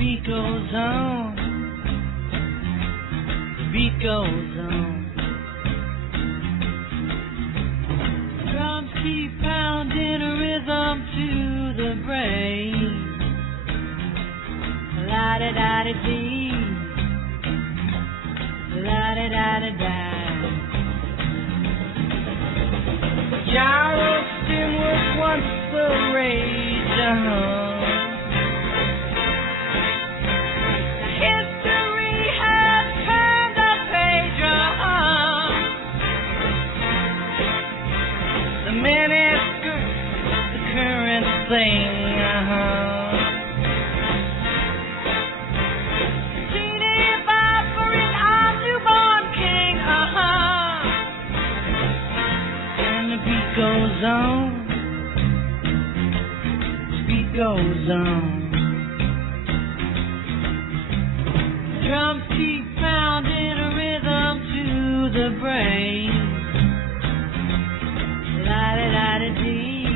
beat goes on. The beat goes on. Drums keep pounding a rhythm to the brain. La-da-da-da-dee, la-da-da-da-da. Charleston was once the rage, History has turned the page, The miniskirt, the current thing, goes on, the beat goes on. Drums keep pounding a rhythm to the brain. La-da-da-da-dee,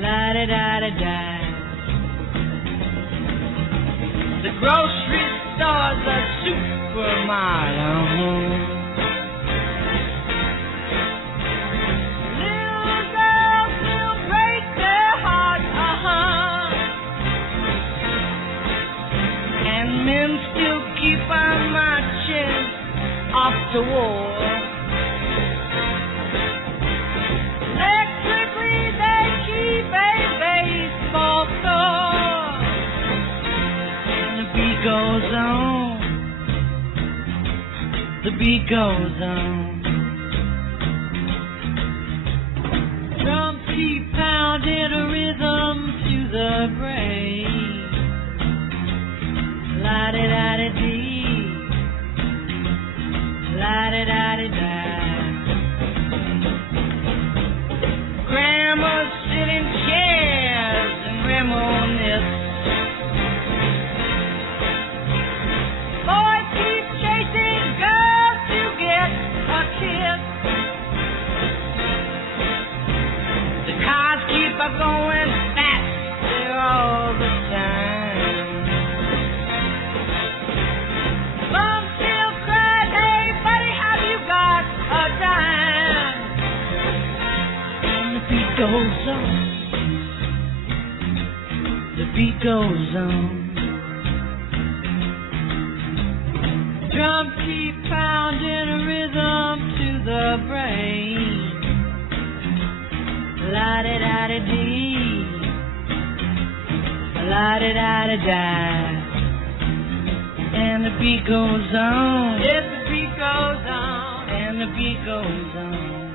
la-da-da-da-da. The grocery store's a supermarket. Men still keep on marching off to war. Electrically they keep a baseball store. And the beat goes on. The beat goes on. Drums keep pounding a rhythm to the brain. La-da-da-da-dee, la-da-da-da-da. Grandmas sit in chairs and reminisce. Boys keep chasing girls to get a kiss. The cars keep going faster all the time. Goes on, the beat goes on. Drums keep pounding a rhythm to the brain. La-da-da-da-dee, la-da-da-da-da. And the beat goes on. Yes, the beat goes on. And the beat goes on.